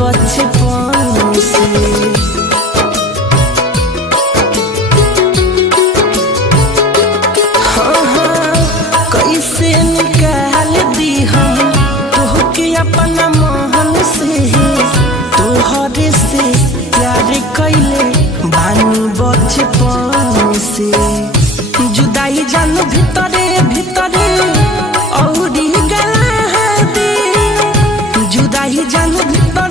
बचपन से। कैसे निकाल दी हम तोहके अपना मोहन से, तोहरे से प्यार कैले बानी बचपन से। जुदाई जान भीतरे भीतरे औरी गला दे, जुदाई जान भीतर